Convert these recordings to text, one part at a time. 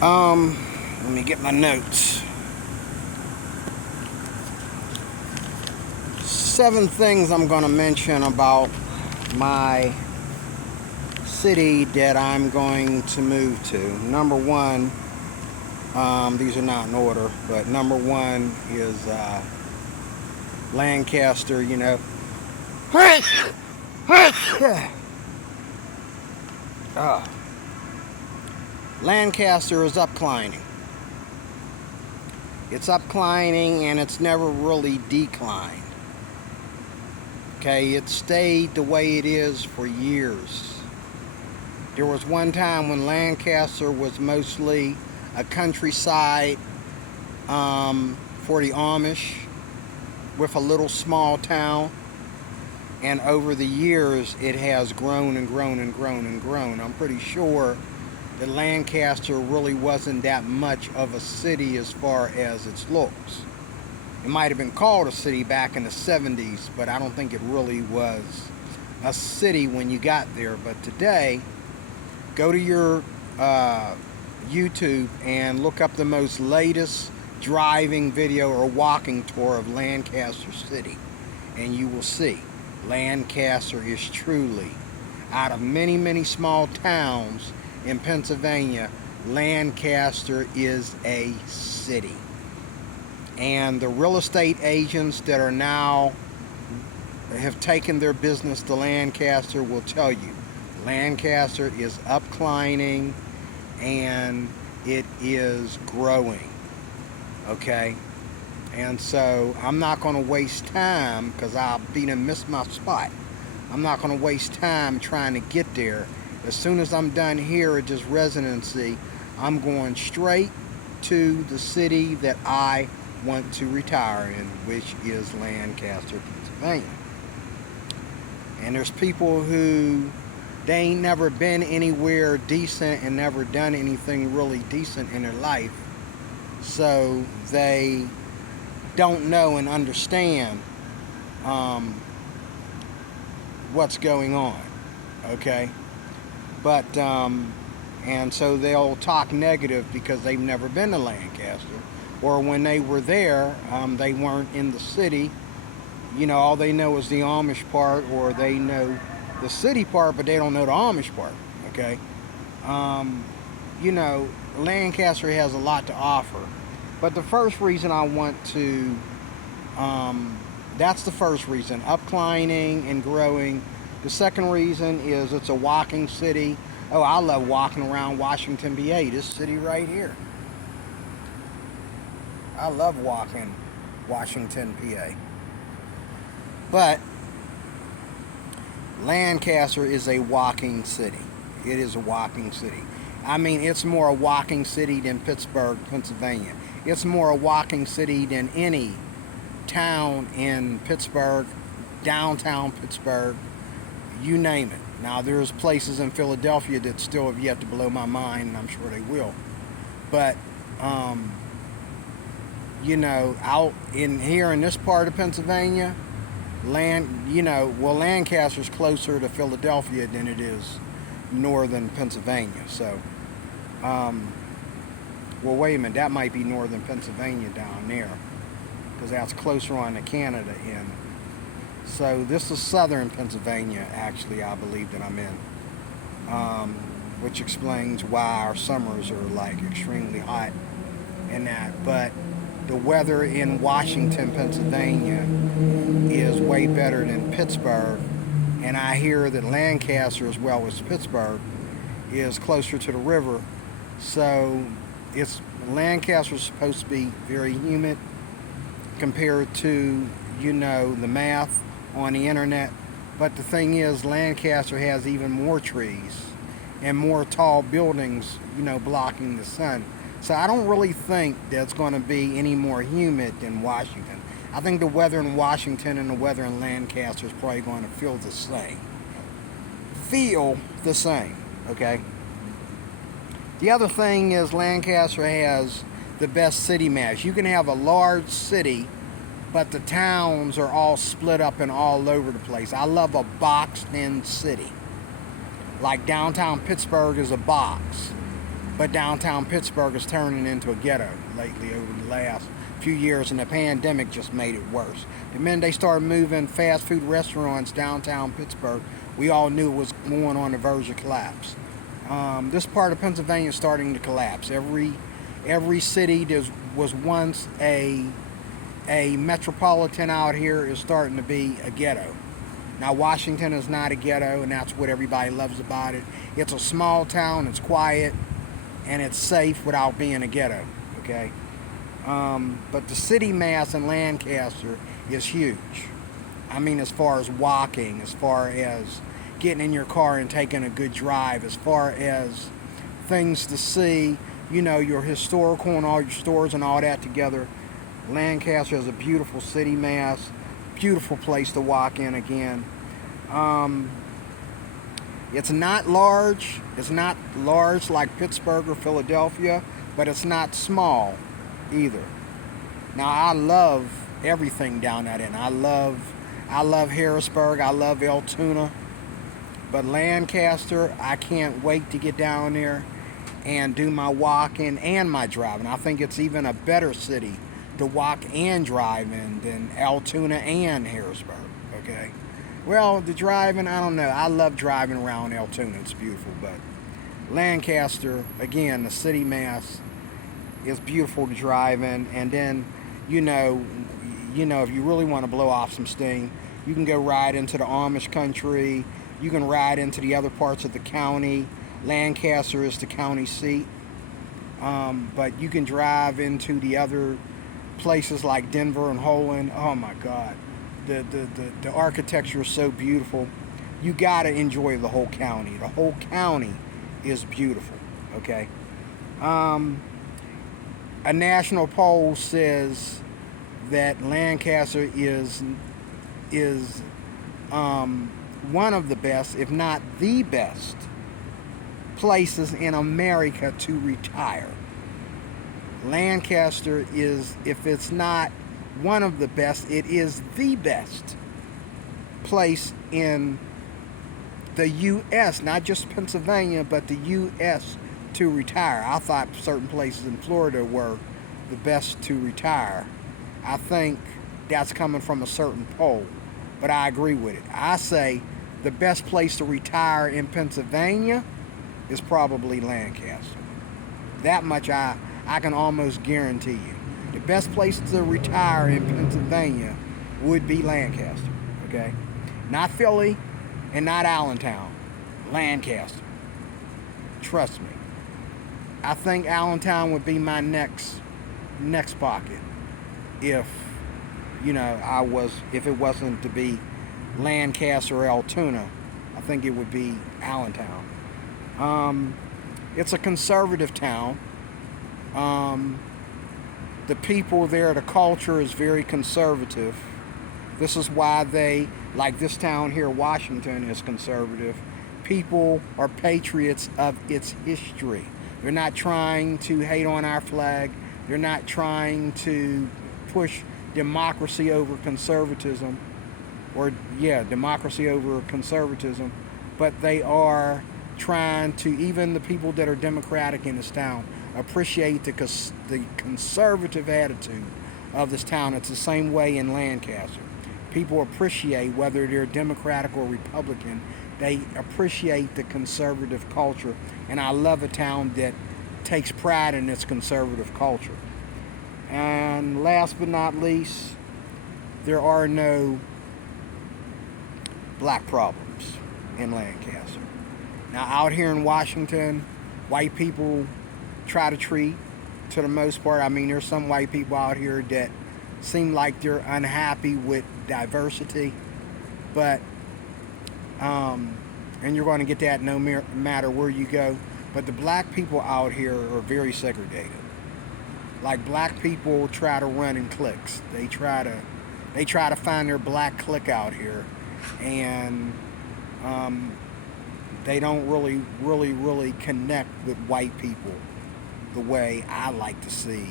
Let me get my notes. 7 things I'm going to mention about my city that I'm going to move to. Number 1, these are not in order, but number 1 is Lancaster, Lancaster is upclimbing. It's upclimbing and it's never really declined. Okay, it stayed the way it is for years. There was one time when Lancaster was mostly a countryside for the Amish with a little small town. And over the years, it has grown and grown and grown and grown. I'm pretty sure that Lancaster really wasn't that much of a city as far as its looks. It might have been called a city back in the 70s, but I don't think it really was a city when you got there. But today, go to your YouTube and look up the most latest driving video or walking tour of Lancaster City, and you will see Lancaster is truly, out of many, many small towns in Pennsylvania, Lancaster is a city. And the real estate agents that are now have taken their business to Lancaster will tell you Lancaster is upclimbing and it is growing. Okay? And so I'm not going to waste time, because I'll be to miss my spot. I'm not going to waste time trying to get there. As soon as I'm done here at this residency, I'm going straight to the city that I want to retire in, which is Lancaster, Pennsylvania. And there's people who, they ain't never been anywhere decent and never done anything really decent in their life. So they don't know and understand what's going on, okay? But and so they'll talk negative because they've never been to Lancaster, or when they were there, they weren't in the city. All they know is the Amish part, or they know the city part, but they don't know the Amish part, okay? Lancaster has a lot to offer. But the first reason I want to, that's the first reason, upclimbing and growing. The second reason is it's a walking city. Oh, I love walking around Washington, PA, this city right here. I love walking Washington, PA. But Lancaster is a walking city. It is a walking city. I mean, it's more a walking city than Pittsburgh, Pennsylvania. It's more a walking city than any town in Pittsburgh, downtown Pittsburgh, you name it. Now, there's places in Philadelphia that still have yet to blow my mind, and I'm sure they will. But, out in here in this part of Pennsylvania, Lancaster's closer to Philadelphia than it is northern Pennsylvania. So, wait a minute, that might be northern Pennsylvania down there, because that's closer on the Canada end. So this is southern Pennsylvania, actually, I believe that I'm in, which explains why our summers are like extremely hot and that. But the weather in Washington, Pennsylvania is way better than Pittsburgh, and I hear that Lancaster, as well as Pittsburgh, is closer to the river. So Lancaster's supposed to be very humid compared to, the math on the internet. But the thing is, Lancaster has even more trees and more tall buildings, blocking the sun. So I don't really think that's going to be any more humid than Washington. I think the weather in Washington and the weather in Lancaster is probably going to feel the same. Okay? The other thing is Lancaster has the best city maps. You can have a large city, but the towns are all split up and all over the place. I love a boxed-in city. Like downtown Pittsburgh is a box. But downtown Pittsburgh is turning into a ghetto lately over the last few years, and the pandemic just made it worse. The minute they started moving fast food restaurants downtown Pittsburgh, we all knew it was going on the verge of collapse. This part of Pennsylvania is starting to collapse. Every city that was once a metropolitan out here is starting to be a ghetto. Now, Washington is not a ghetto, and that's what everybody loves about it. It's a small town, it's quiet, and it's safe without being a ghetto, okay? But the city mass in Lancaster is huge. I mean, as far as walking, as far as getting in your car and taking a good drive, as far as things to see, you know, your historical and all your stores and all that together. Lancaster is a beautiful city mass, beautiful place to walk in again. It's not large. It's not large like Pittsburgh or Philadelphia, but it's not small either. Now, I love everything down that end. I love Harrisburg. I love Altoona. But Lancaster, I can't wait to get down there and do my walking and my driving. I think it's even a better city to walk and drive in than Altoona and Harrisburg, okay? Well, the driving, I don't know. I love driving around Altoona. It's beautiful, but Lancaster, again, the city mass is beautiful to drive in. And then, you know, if you really want to blow off some steam, you can go ride into the Amish country. You can ride into the other parts of the county. Lancaster is the county seat. But you can drive into the other places like Denver and Holland. Oh my God, the architecture is so beautiful. You gotta enjoy the whole county. The whole county is beautiful. Okay. A national poll says that Lancaster is one of the best, if not the best, places in America to retire. Lancaster is, if it's not one of the best, it is the best place in the U.S., not just Pennsylvania, but the U.S. to retire. I thought certain places in Florida were the best to retire. I think that's coming from a certain poll, but I agree with it. I say the best place to retire in Pennsylvania is probably Lancaster. That much I can almost guarantee you. The best place to retire in Pennsylvania would be Lancaster, okay? Not Philly and not Allentown. Lancaster. Trust me. I think Allentown would be my next pocket if, you know, if it wasn't to be Lancaster or Altoona. I think it would be Allentown. It's a conservative town. The people there, the culture is very conservative. This is why they, like this town here, Washington, is conservative. People are patriots of its history. They're not trying to hate on our flag. They're not trying to push democracy over conservatism, democracy over conservatism, but they are trying to, even the people that are democratic in this town, appreciate the conservative attitude of this town. It's the same way in Lancaster. People appreciate, whether they're Democratic or Republican, they appreciate the conservative culture. And I love a town that takes pride in its conservative culture. And last but not least, there are no black problems in Lancaster. Now, out here in Washington, white people try to treat, to the most part. I mean, there's some white people out here that seem like they're unhappy with diversity, but and you're going to get that no matter where you go. But the black people out here are very segregated. Like, black people try to run in cliques. They try to find their black clique out here, and they don't really connect with white people the way I like to see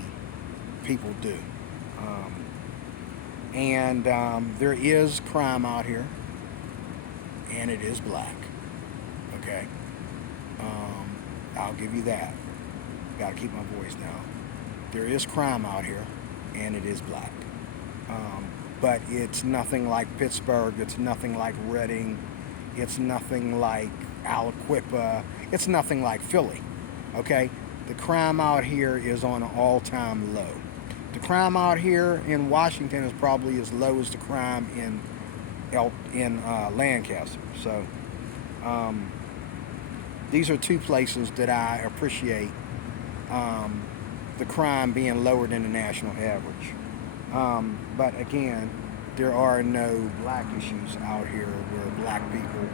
people do. There is crime out here, and it is black. Okay, I'll give you that. Gotta keep my voice down. There is crime out here, and it is black. But it's nothing like Pittsburgh. It's nothing like Reading. It's nothing like Aliquippa. It's nothing like Philly. Okay? The crime out here is on an all-time low. The crime out here in Washington is probably as low as the crime in Lancaster. So these are two places that I appreciate the crime being lower than the national average. But again, there are no black issues out here where black people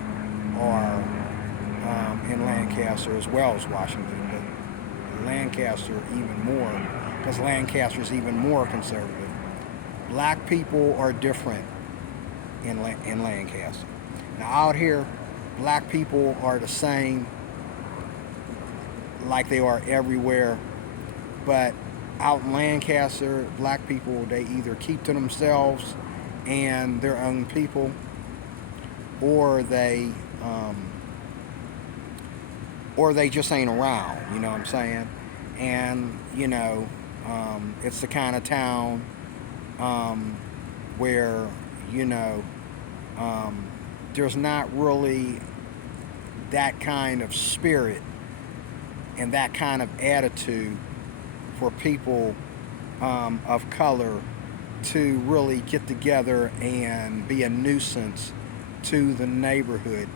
are in Lancaster as well as Washington. But Lancaster even more, because Lancaster is even more conservative. Black people are different in Lancaster. Now out here, black people are the same like they are everywhere, but out in Lancaster, black people, they either keep to themselves and their own people, or they just ain't around, you know what I'm saying? And it's the kind of town where there's not really that kind of spirit and that kind of attitude for people of color to really get together and be a nuisance to the neighborhood.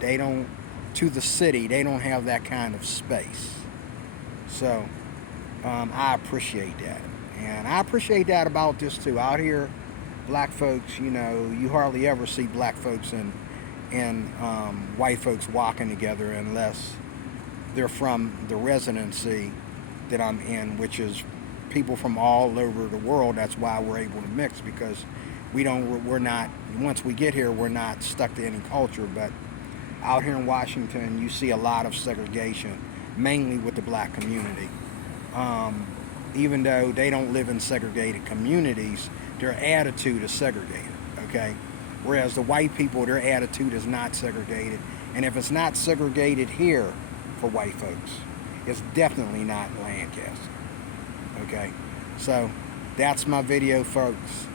To the city, they don't have that kind of space. So I appreciate that. And I appreciate that about this too. Out here, black folks, you hardly ever see black folks and white folks walking together unless they're from the residency that I'm in, which is people from all over the world. That's why we're able to mix, because we're not, once we get here, we're not stuck to any culture. But out here in Washington, you see a lot of segregation, mainly with the black community. Even though they don't live in segregated communities, their attitude is segregated, okay? Whereas the white people, their attitude is not segregated. And if it's not segregated here for white folks, it's definitely not Lancaster, okay? So that's my video, folks.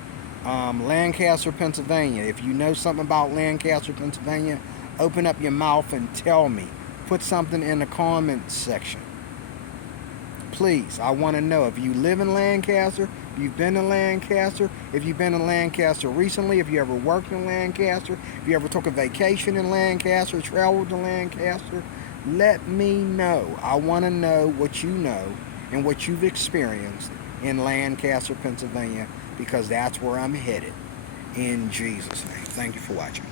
Lancaster, Pennsylvania. If you know something about Lancaster, Pennsylvania, open up your mouth and tell me. Put something in the comments section. Please, I want to know if you live in Lancaster, if you've been to Lancaster, if you've been to Lancaster recently, if you ever worked in Lancaster, if you ever took a vacation in Lancaster, traveled to Lancaster. Let me know. I want to know what you know and what you've experienced in Lancaster, Pennsylvania, because that's where I'm headed. In Jesus' name. Thank you for watching.